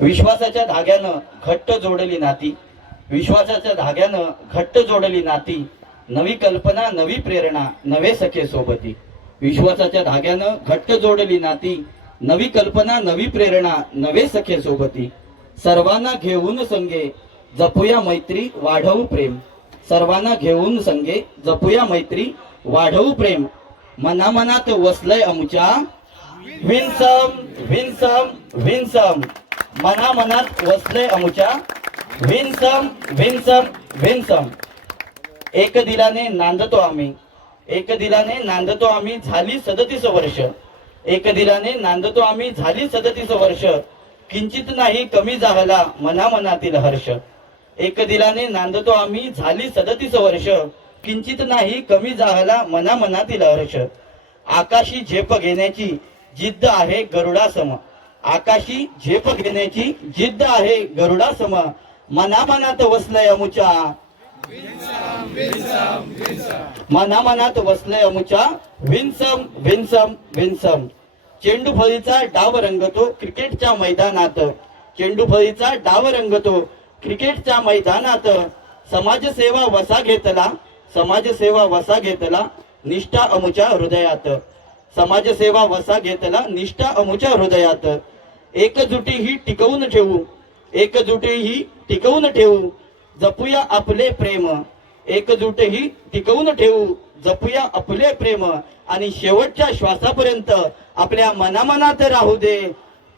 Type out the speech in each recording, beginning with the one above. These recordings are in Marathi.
विश्वासाच्या धाग्यानं घट्ट जोडली नाती, विश्वासाच्या धाग्यानं घट्ट जोडली नाती, नवी कल्पना नवी प्रेरणा नवे सखे सोबती. विश्वासाच्या धाग्यानं घट्ट जोडली नाती, नवी कल्पना नवी प्रेरणा नवे सखे सोबती. सर्वांना घेऊन संगे जपूया मैत्री वाढवू प्रेम, सर्वांना घेऊन संगे जपूया मैत्री वाढवू प्रेम. मनामनात वसलय आमच्या विनसम विनसम विनसम, मनामनात वसलय आमच्या विनसम विनसम विनसम. एक दिलाने नांदतो आम्ही, एक दिलाने नांदतो आम्ही झाली 37 वर्ष, एक दिलाने नांदतो आम्ही झाली 37 वर्ष. किंचित नाही कमी झाला मनामनातील हर्ष, एक दिलाने नांदतो आम्ही झाली 37 वर्ष. किंचित नाही कमी झाला मनामनातील हर्ष. आकाशी झेप घेण्याची जिद्द आहे गरुडासम, आकाशी झेप घेण्याची जिद्द आहे गरुडासम. मनामनात वसलय अमुच्या, मनामनात वसलय अमुच्या विनसम विनसम विनसम. चेंडू फळीचा डाव रंगतो क्रिकेटच्या मैदानात, चेंडू फळीचा डाव रंगतो क्रिकेटच्या मैदानात. समाजसेवा वसा घेतला, समाजसेवा वसा घेतला निष्ठा अमुच्या हृदयात, समाजसेवा वसा घेतला निष्ठा अमुच्या हृदयात. एकजुटी ही टिकवून ठेवू, एकजुटी ही टिकवून ठेवू जपूया आपले प्रेम, एकजूट ही टिकवून ठेवू जपूया आपले प्रेम. आणि शेवटच्या श्वासापर्यंत आपल्या मनामनात राहू दे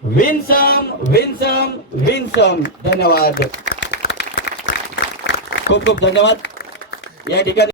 विनसम विनसम विनसम. धन्यवाद, खूप खूप धन्यवाद. या ठिकाणी